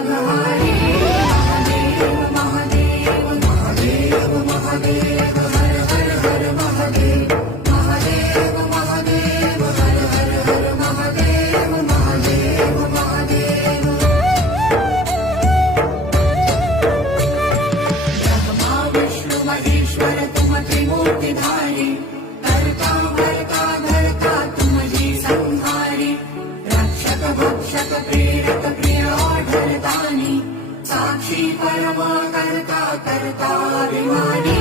वाघहारी महादेव महादेव महादेव महादेव हर हर हर महादेव महादेव महादेव हर हर हर महादेव महादेव महादेव ब्रह्मा विष्णु महेश्वर तुम त्रिमूर्तिधारी करता भरता धरता तुम जी संहारी रक्षक भक्षक प्रेरक प्रिय आढळतानी साक्षी परम करता करता अभिमानी